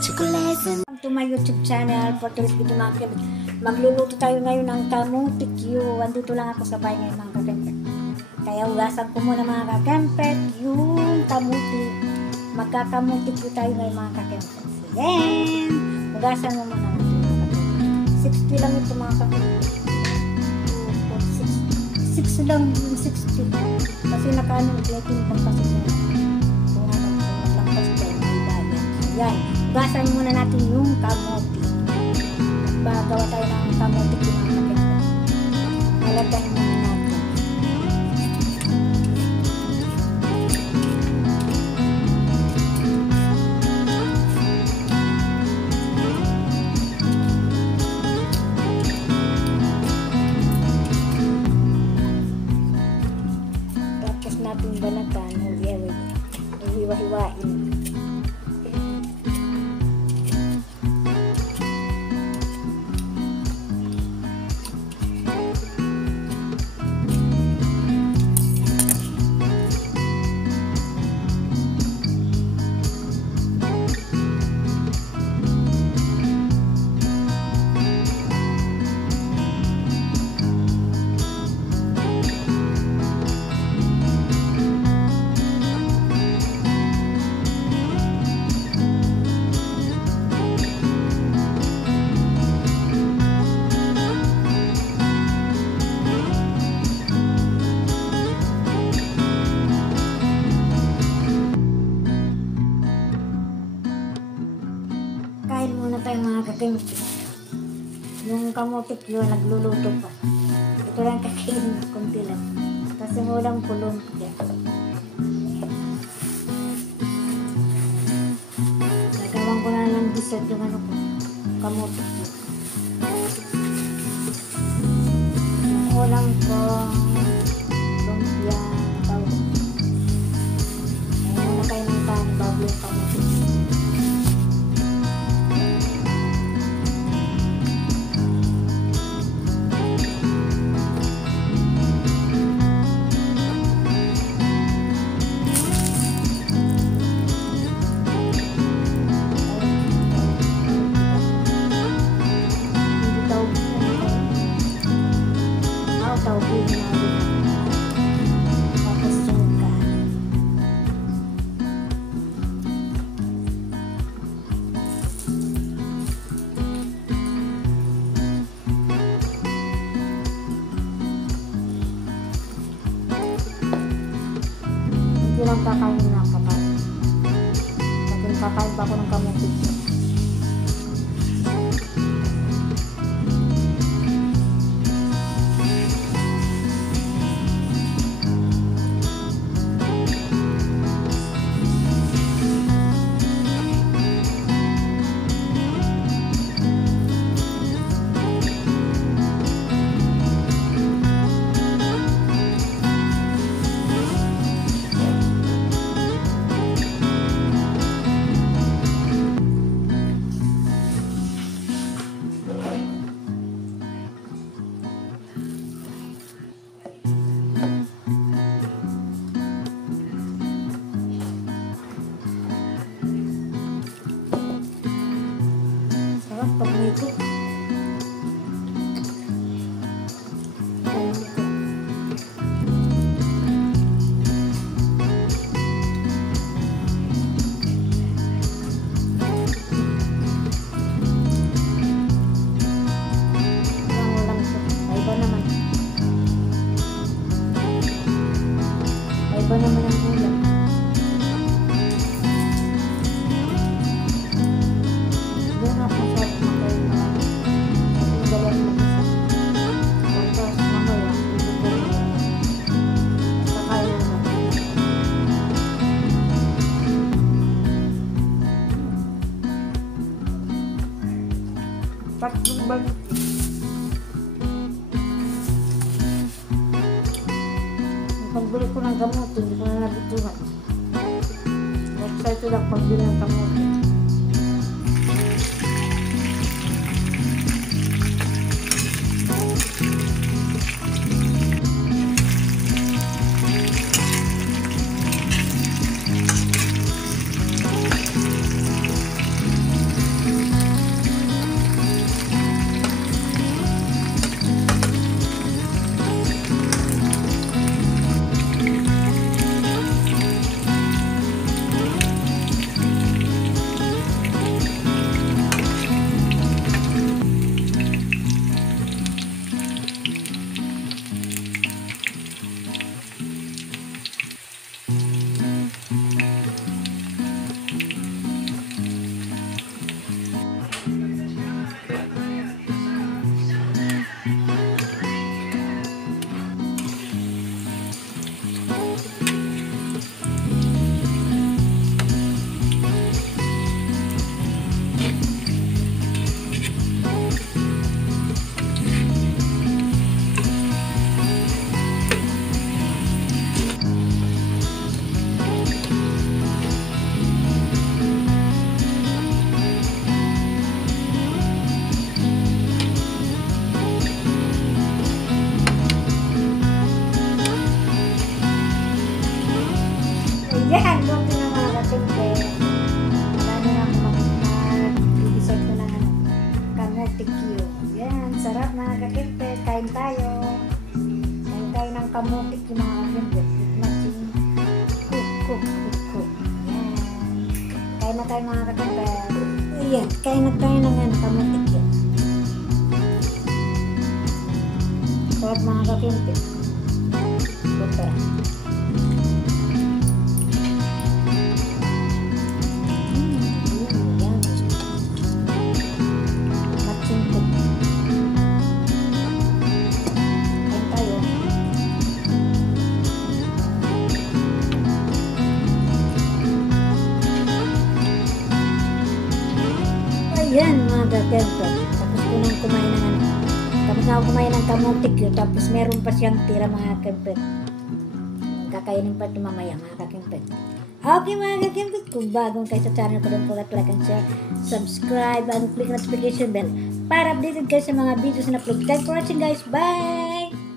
To my YouTube channel for today's video mga kakempet. Magluluto tayo ngayon ng kamuti Q. Andito lang ako sa bahay ngayon mga kakempet. Kaya hugasan ko muna mga kakempet yung kamuti. Magkakamuti Q tayo ngayon mga kakempet. Then, hugasan mo muna natin mga kakempet. 60 lang ito mga kakempet. 6 lang, 60. Kasi nakaano, tinitimpang kasi ito. Kung ano, maglampas tayo, may bayan. Ayan. Hugasan muna natin yung kamote. Bagawa tayo ng kamote yung mga kakempet. Malagay muna natin. Tapos natin balatan, hiwa-hiwain. Kain muna tayo mga kakempet. Yung kamote yun, nagluluto pa. Ito lang kakainin, kunti lang. Kasi walang kulong. Nagawan ko na lang dessert yung ano ko, kamote. Yung ulam ko, lumpia, tawag. Ayun muna tayo ng kain bago yung kamote. Hindi lang kakainin ng kakain. Kasi kakain pa ako ng kamote. Pag-ito. Iba naman ang ulam. Tatlong balik. Pagbili ko ng gamot, hindi ko na nabituhan. Excited lang pagbili ng gamot. Yan, luto na mga katimpe. Wala na ako mag-i-deserve ko ng kamote Q. Yan, sarap mga katimpe. Kain tayo. Kain tayo ng kamote Q mga katimpe. Matching cook. Yan. Kain na tayo mga katimpe. Ayan, kain na tayo ng kamote Q. Sarap mga katimpe. Buto. Ayan mga gagento. Tapos ko nang kumain ng Tapos na ako kumain ng kamote Q. Tapos meron pa siyang tira mga kempet. Kakainin pa ito mamaya mga kakempet. Okay mga kakempet. Kung bagong kayo sa channel ko, don't forget to like and share, subscribe, and click notification bell para updated kayo sa mga videos na upload. Thanks for watching guys. Bye!